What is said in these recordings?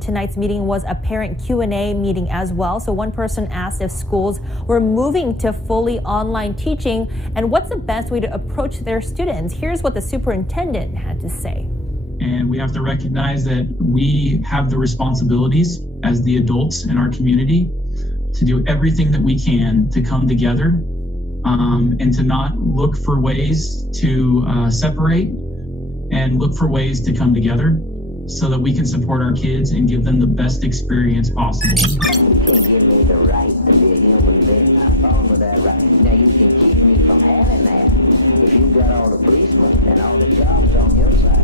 Tonight's meeting was a parent Q&A meeting as well. So one person asked if schools were moving to fully online teaching and what's the best way to approach their students. Here's what the superintendent had to say. And we have to recognize that we have the responsibilities as the adults in our community to do everything that we can to come together and to not look for ways to separate and look for ways to come together, so that we can support our kids and give them the best experience possible. You can give me the right to be a human being. I'm fine with that right. Now you can keep me from having that if you've got all the policemen and all the jobs on your side.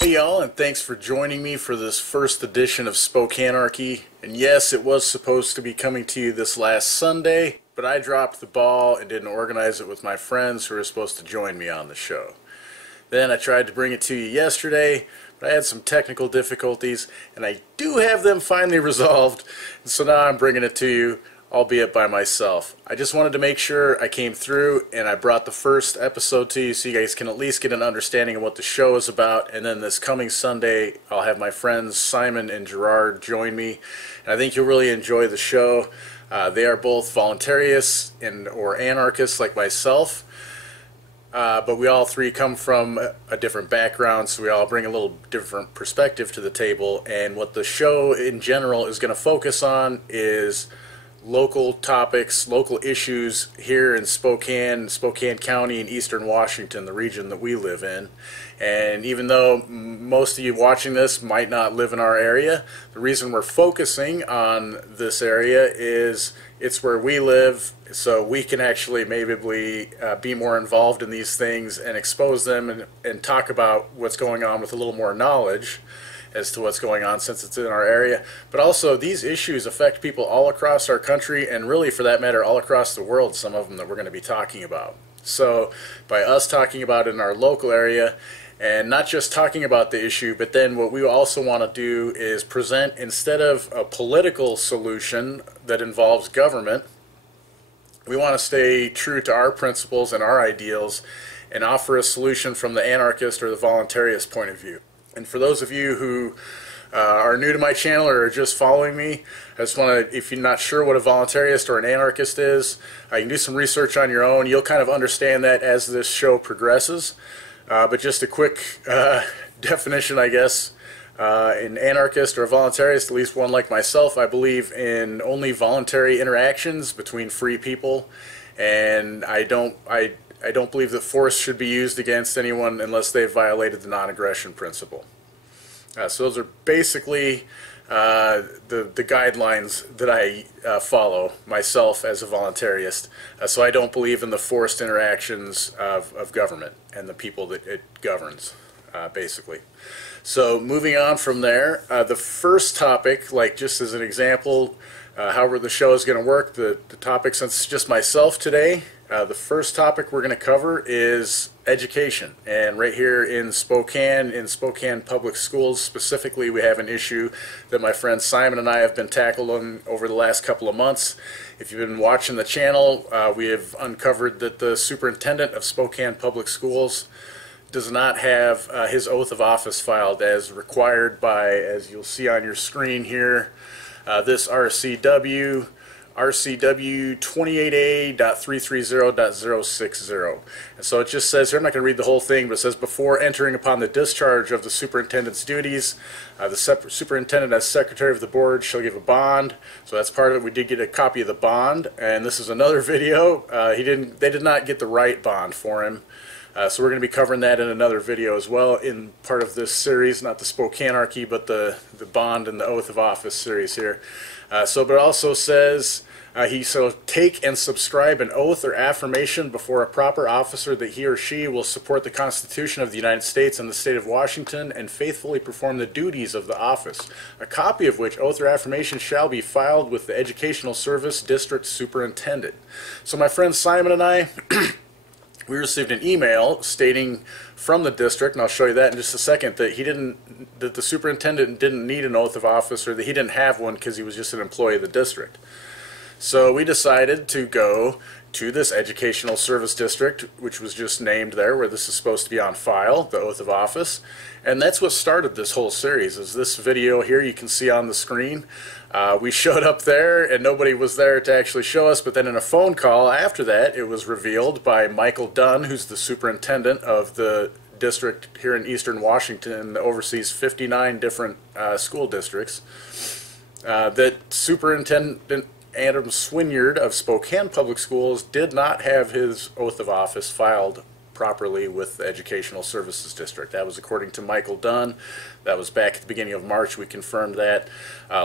Hey y'all, and thanks for joining me for this first edition of SpokAnarchy. And yes, it was supposed to be coming to you this last Sunday, but I dropped the ball and didn't organize it with my friends who were supposed to join me on the show. Then I tried to bring it to you yesterday, but I had some technical difficulties, and I do have them finally resolved, and so now I'm bringing it to you, albeit by myself. I just wanted to make sure I came through and I brought the first episode to you so you guys can at least get an understanding of what the show is about. And then this coming Sunday I'll have my friends Simon and Gerard join me, and I think you'll really enjoy the show. They are both voluntarists or anarchists like myself, but we all three come from a different background, so we all bring a little different perspective to the table. And what the show in general is going to focus on is local topics, local issues here in Spokane County in eastern Washington, the region that we live in. And even though most of you watching this might not live in our area, the reason we're focusing on this area is it's where we live, so we can actually maybe be more involved in these things and expose them and talk about what's going on with a little more knowledge as to what's going on, since it's in our area. But also, these issues affect people all across our country, and really for that matter all across the world, some of them that we're going to be talking about. So by us talking about it in our local area, and not just talking about the issue, but then what we also want to do is present, instead of a political solution that involves government, we want to stay true to our principles and our ideals and offer a solution from the anarchist or the voluntarist point of view. And for those of you who are new to my channel or are just following me, I just want to, if you're not sure what a voluntarist or an anarchist is, you can do some research on your own. You'll kind of understand that as this show progresses. But just a quick definition, I guess. An anarchist or a voluntarist, at least one like myself, I believe in only voluntary interactions between free people, and I don't believe that force should be used against anyone unless they've violated the non-aggression principle. So those are basically the guidelines that I follow myself as a voluntarist. So I don't believe in the forced interactions of government and the people that it governs, basically. So moving on from there, the first topic, like just as an example, however the show is going to work, the topic, since it's just myself today, the first topic we're going to cover is education. And right here in Spokane Public Schools specifically, we have an issue that my friend Simon and I have been tackling over the last couple of months. If you've been watching the channel, we have uncovered that the superintendent of Spokane Public Schools does not have his oath of office filed as required by, as you'll see on your screen here, this RCW 28A.330.060. And so it just says here, I'm not going to read the whole thing, but it says, before entering upon the discharge of the superintendent's duties, the superintendent as secretary of the board shall give a bond. So that's part of it. We did get a copy of the bond, and this is another video. They did not get the right bond for him. So we're going to be covering that in another video as well in part of this series, not the SpokAnarchy, but the bond and the oath of office series here. But it also says he shall take and subscribe an oath or affirmation before a proper officer that he or she will support the Constitution of the United States and the state of Washington and faithfully perform the duties of the office, a copy of which oath or affirmation shall be filed with the Educational Service District Superintendent. So my friend Simon and I we received an email stating from the district, and I'll show you that in just a second, that that the superintendent didn't need an oath of office, or that he didn't have one because he was just an employee of the district. So we decided to go to this educational service district, which was just named there, where this is supposed to be on file, the oath of office. And that's what started this whole series, is this video here you can see on the screen. We showed up there and nobody was there to actually show us, but then in a phone call after that, it was revealed by Michael Dunn, who's the superintendent of the district here in Eastern Washington that oversees 59 different school districts, that Superintendent Adam Swinyard of Spokane Public Schools did not have his oath of office filed properly with the Educational Services District. That was according to Michael Dunn. That was back at the beginning of March. We confirmed that.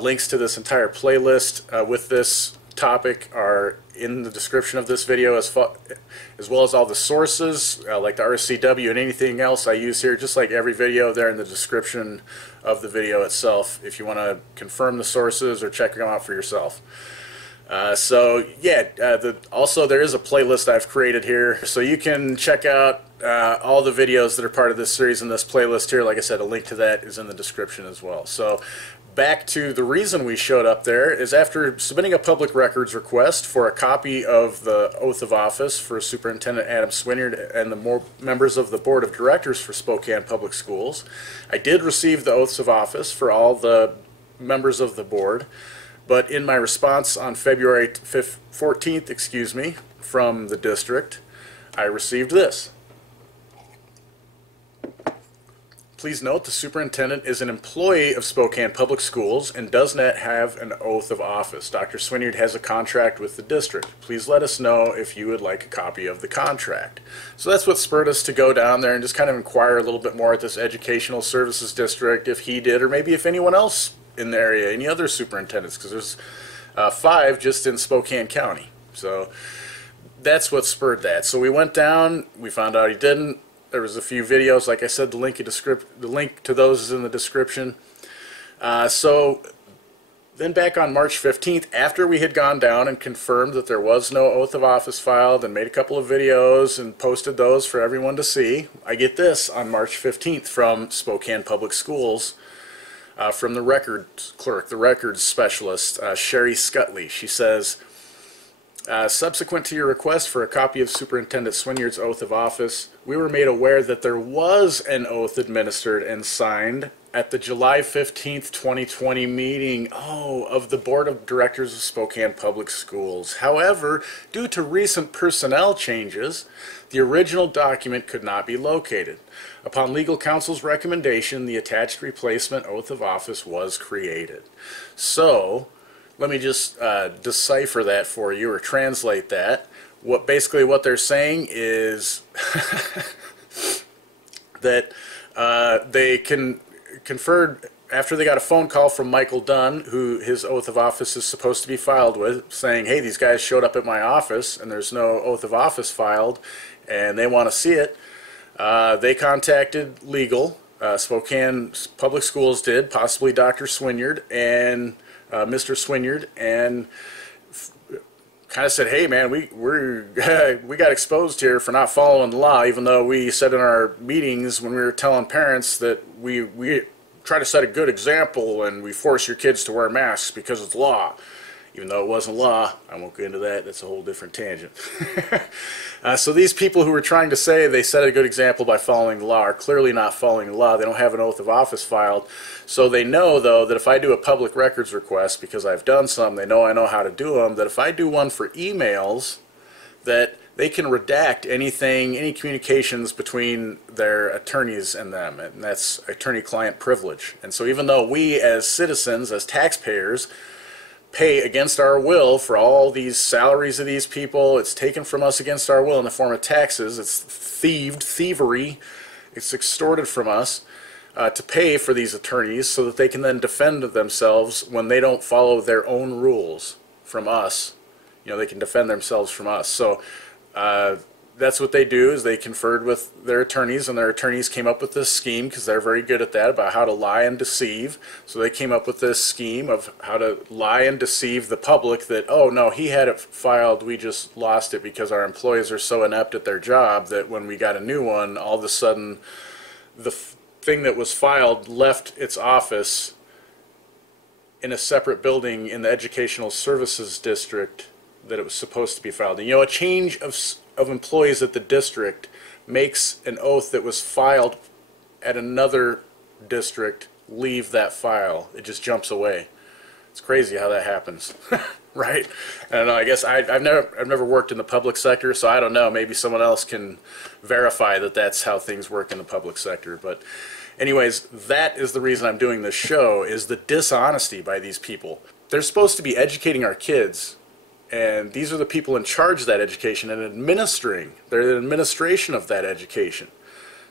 Links to this entire playlist with this topic are in the description of this video, as well as all the sources like the RCW and anything else I use here. Just like every video, they're in the description of the video itself if you want to confirm the sources or check them out for yourself. So yeah, also there is a playlist I've created here, so you can check out all the videos that are part of this series in this playlist here. Like I said, a link to that is in the description as well. So back to the reason we showed up there is after submitting a public records request for a copy of the oath of office for Superintendent Adam Swinyard and the members of the Board of Directors for Spokane Public Schools. I did receive the oaths of office for all the members of the board, but in my response on February 14th, from the district, I received this. Please note the superintendent is an employee of Spokane Public Schools and does not have an oath of office. Dr. Swinyard has a contract with the district. Please let us know if you would like a copy of the contract. So that's what spurred us to go down there and just kind of inquire a little bit more at this Educational Services District, if he did, or maybe if anyone else in the area, any other superintendents, because there's 5 just in Spokane County. So that's what spurred that. So we went down, we found out he didn't. There was a few videos, like I said, the link to those is in the description. So then back on March 15th, after we had gone down and confirmed that there was no oath of office filed and made a couple of videos and posted those for everyone to see, I get this on March 15th from Spokane Public Schools, from the records clerk, the records specialist, Sherry Scutley. She says, subsequent to your request for a copy of Superintendent Swinyard's oath of office, we were made aware that there was an oath administered and signed at the July 15th, 2020 meeting of the Board of Directors of Spokane Public Schools. However, due to recent personnel changes, the original document could not be located. Upon legal counsel's recommendation, the attached replacement oath of office was created. So let me just decipher that for you, or translate that. Basically what they're saying is that they conferred after they got a phone call from Michael Dunn, who his oath of office is supposed to be filed with, saying, hey, these guys showed up at my office and there's no oath of office filed and they want to see it. They contacted legal. Spokane Public Schools did, possibly Dr. Swinyard and Mr. Swinyard, and kind of said, hey man, we got exposed here for not following the law, even though we said in our meetings when we were telling parents that we try to set a good example and we force your kids to wear masks because it's law. Even though it wasn't law, I won't go into that, that's a whole different tangent. So these people who were trying to say they set a good example by following the law are clearly not following the law. They don't have an oath of office filed. So they know, though, that if I do a public records request, because I've done some, they know I know how to do them, that if I do one for emails, that they can redact anything, any communications between their attorneys and them, and that's attorney-client privilege. And so even though we as citizens, as taxpayers, pay against our will for all these salaries of these people, it's taken from us against our will in the form of taxes, it's thievery, it's extorted from us to pay for these attorneys so that they can then defend themselves when they don't follow their own rules from us. You know, they can defend themselves from us. So that's what they do, is they conferred with their attorneys, and their attorneys came up with this scheme, because they're very good at that, about how to lie and deceive. So they came up with this scheme of how to lie and deceive the public that, oh no, he had it filed, we just lost it because our employees are so inept at their job that when we got a new one, all of a sudden the thing that was filed left its office in a separate building in the Educational Services District that it was supposed to be filed. And, you know, a change of employees at the district makes an oath that was filed at another district leave that file. It just jumps away. It's crazy how that happens, right? I don't know. I guess I've never worked in the public sector, so I don't know. Maybe someone else can verify that that's how things work in the public sector. But anyways, that is the reason I'm doing this show, is the dishonesty by these people. They're supposed to be educating our kids, and these are the people in charge of that education and administering. They're the administration of that education.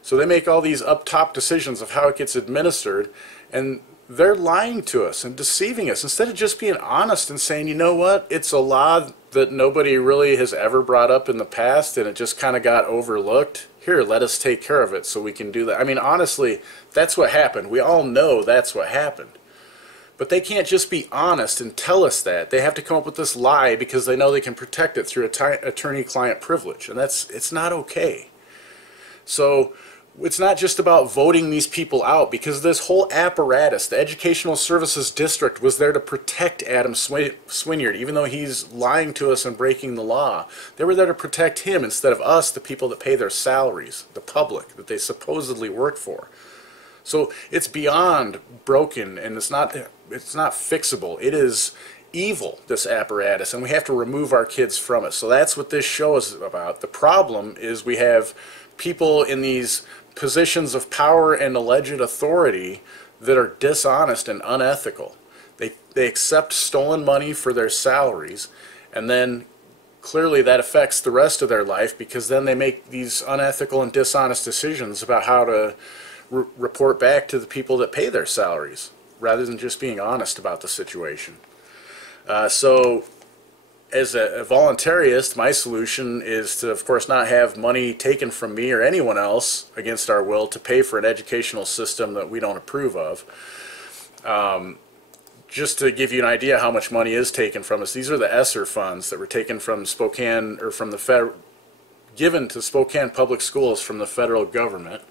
So they make all these up-top decisions of how it gets administered, and they're lying to us and deceiving us instead of just being honest and saying, you know what, it's a law that nobody really has ever brought up in the past and it just kind of got overlooked. Here, let us take care of it so we can do that. I mean, honestly, that's what happened. We all know that's what happened. But they can't just be honest and tell us that. They have to come up with this lie because they know they can protect it through attorney-client privilege, and it's not okay. So it's not just about voting these people out, because this whole apparatus, the Educational Services District, was there to protect Adam Swinyard, even though he's lying to us and breaking the law. They were there to protect him instead of us, the people that pay their salaries, the public that they supposedly work for. So it's beyond broken, and it's not fixable. It is evil, this apparatus, and we have to remove our kids from it. So that's what this show is about. The problem is we have people in these positions of power and alleged authority that are dishonest and unethical. They accept stolen money for their salaries, and then clearly that affects the rest of their life, because then they make these unethical and dishonest decisions about how to report back to the people that pay their salaries, rather than just being honest about the situation. So as a voluntarist, my solution is to, of course, not have money taken from me or anyone else against our will to pay for an educational system that we don't approve of. Just to give you an idea how much money is taken from us, these are the ESSER funds that were taken from Spokane, or from the given to Spokane Public Schools from the federal government.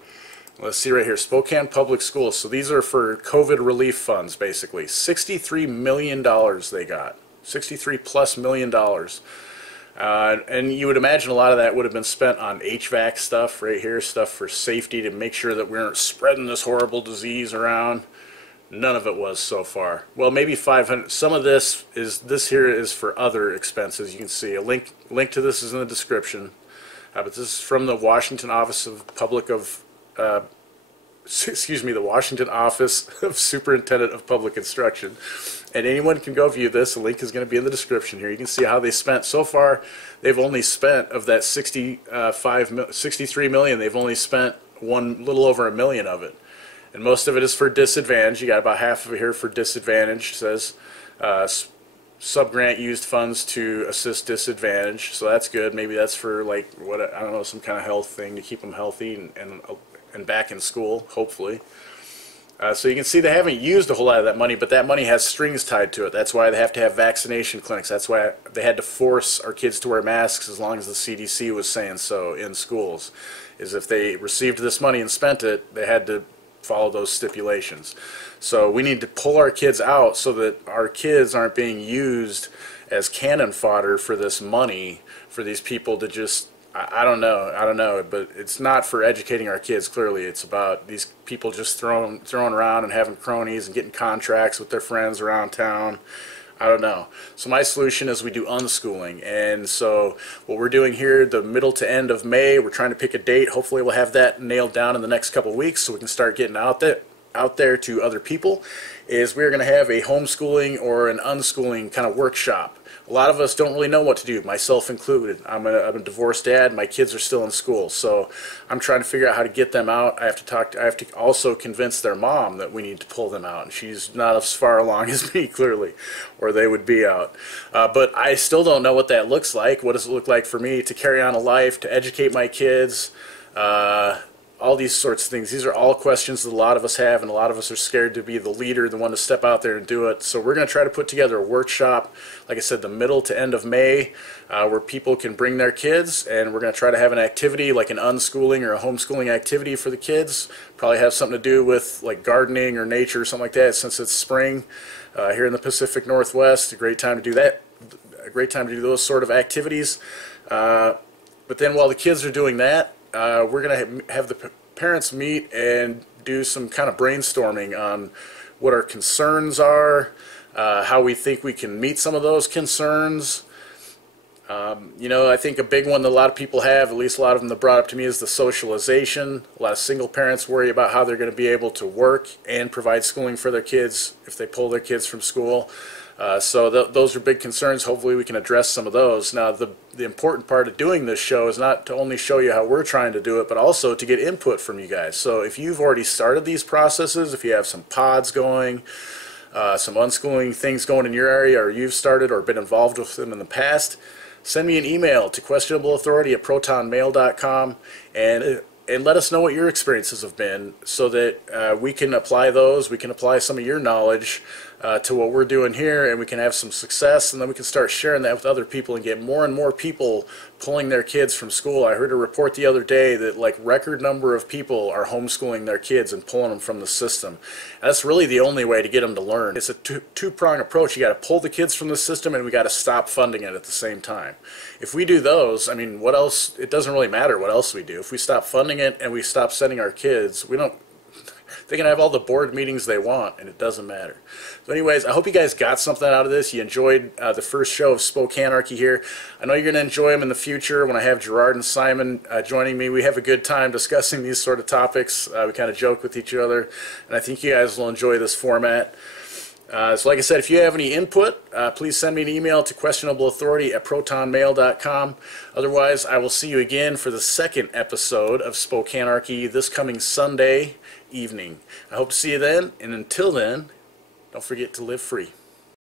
Let's see right here, Spokane Public Schools. So these are for COVID relief funds, basically. $63 million they got. $63+ million. And you would imagine a lot of that would have been spent on HVAC stuff right here, stuff for safety to make sure that we aren't spreading this horrible disease around. None of it was so far. Well, maybe 500. Some of this here is for other expenses. You can see a link to this is in the description. But this is from the Washington Office of the Washington Office of Superintendent of Public Instruction. And anyone can go view this. The link is going to be in the description here. You can see how they spent. So far, they've only spent, of that 63 million, they've only spent little over $1 million of it. And most of it is for disadvantage. You got about half of it here for disadvantage. It says subgrant used funds to assist disadvantage. So that's good. Maybe that's for, like, what, I don't know, some kind of health thing to keep them healthy and back in school, hopefully. So you can see they haven't used a whole lot of that money, but that money has strings tied to it. That's why they have to have vaccination clinics. That's why they had to force our kids to wear masks as long as the CDC was saying so in schools. Is if they received this money and spent it, they had to follow those stipulations. So we need to pull our kids out so that our kids aren't being used as cannon fodder for this money, for these people to just, I don't know, but it's not for educating our kids, clearly. It's about these people just throwing around and having cronies and getting contracts with their friends around town. I don't know. So my solution is we do unschooling. And so what we're doing here, the middle to end of May, we're trying to pick a date. Hopefully we'll have that nailed down in the next couple of weeks so we can start getting out there to other people, is we're going to have a homeschooling or an unschooling kind of workshop. A lot of us don't really know what to do, myself included. I'm a divorced dad. My kids are still in school, so I'm trying to figure out how to get them out. I have to also convince their mom that we need to pull them out, and she's not as far along as me, clearly, or they would be out. But I still don't know what that looks like. What does it look like for me to carry on a life, to educate my kids? All these sorts of things. These are all questions that a lot of us have, and a lot of us are scared to be the leader, the one to step out there and do it. So we're going to try to put together a workshop, like I said, the middle to end of May, where people can bring their kids, and we're going to try to have an activity like an unschooling or a homeschooling activity for the kids. Probably have something to do with like gardening or nature or something like that, since it's spring here in the Pacific Northwest. A great time to do that. a great time to do those sort of activities. But then while the kids are doing that, we're going to have the parents meet and do some kind of brainstorming on what our concerns are, how we think we can meet some of those concerns. You know, I think a big one that a lot of people have, at least a lot of them that brought up to me, is the socialization. A lot of single parents worry about how they're going to be able to work and provide schooling for their kids if they pull their kids from school. So those are big concerns. Hopefully we can address some of those. Now, the important part of doing this show is not to only show you how we're trying to do it, but also to get input from you guys. So if you've already started these processes, if you have some pods going, some unschooling things going in your area, or you've started or been involved with them in the past, send me an email to questionableauthority@protonmail.com and let us know what your experiences have been, so that we can apply those, we can apply some of your knowledge to what we're doing here, and we can have some success, and then we can start sharing that with other people and get more and more people pulling their kids from school. I heard a report the other day that like record number of people are homeschooling their kids and pulling them from the system. And that's really the only way to get them to learn. It's a two-pronged approach. You got to pull the kids from the system, and we got to stop funding it at the same time. If we do those, I mean, what else? It doesn't really matter what else we do. If we stop funding it and we stop sending our kids, they can have all the board meetings they want, and it doesn't matter. So anyways, I hope you guys got something out of this. You enjoyed the first show of SpokAnarchy here. I know you're going to enjoy them in the future when I have Gerard and Simon joining me. We have a good time discussing these sort of topics. We kind of joke with each other, and I think you guys will enjoy this format. So like I said, if you have any input, please send me an email to questionableauthority@protonmail.com. Otherwise, I will see you again for the second episode of SpokAnarchy this coming Sunday evening. I hope to see you then, and until then, don't forget to live free.